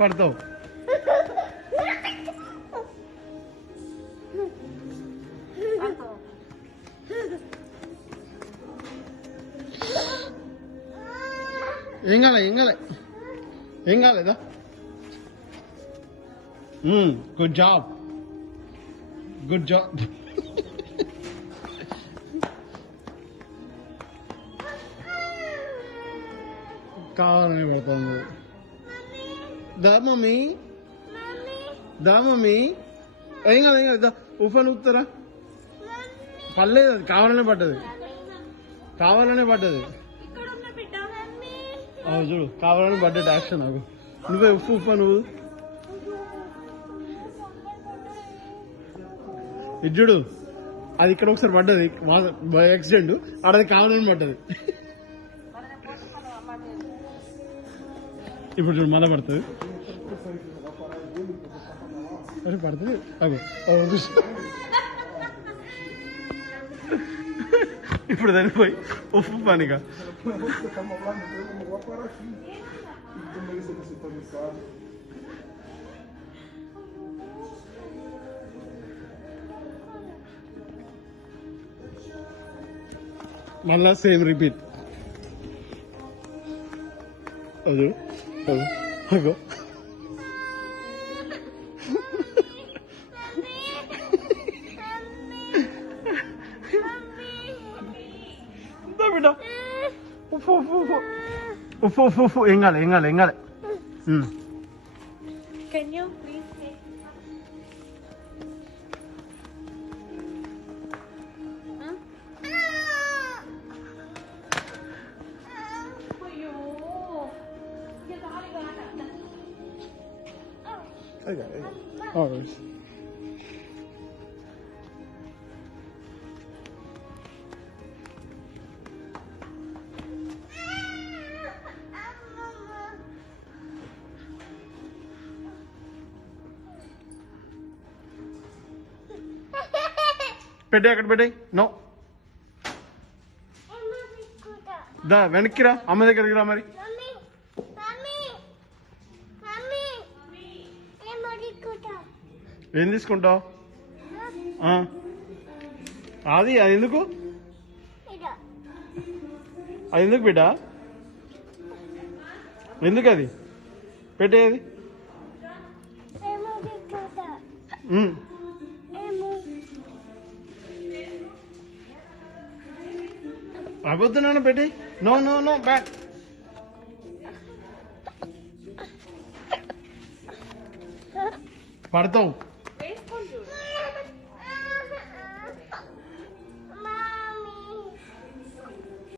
పడతావు. ఏం కాలేదా? Good job. కావాలని పెడతాను. దా మమ్మీ ఏం కాదు ఉఫన్ ఊపుతారా? పర్లేదు, అది కావాలనే పడ్డది. చూడు, కావాలని పడ్డది యాక్షన్. నాకు నువ్వే ఉఫ్ నువ్వు ఇజ్జుడు. అది ఇక్కడ ఒకసారి పడ్డది యాక్సిడెంట్, ఆడది కావాలని పడ్డది. ఇప్పుడు చూడు మళ్ళా పడుతుంది. పడుతుంది. ఇప్పుడు దాన్ని పోయి ఉప్పు పనిగా మళ్ళా సేమ్ రిపీట్. అదో అగో బిడ్డ ఉప్పు ఏం కాలే. Can you please take I got it. Always. పెట్టే అక్కడ పెట్టాయి. నో దా వెనక్కి రా, అమ్మ దగ్గరికి రా. మరి ఏం తీసుకుంటావు? అది ఎందుకు బిడ్డ? ఎందుకు అది పెట్టేది? అబద్ధనాను పెట్టి. No back. పడతావు.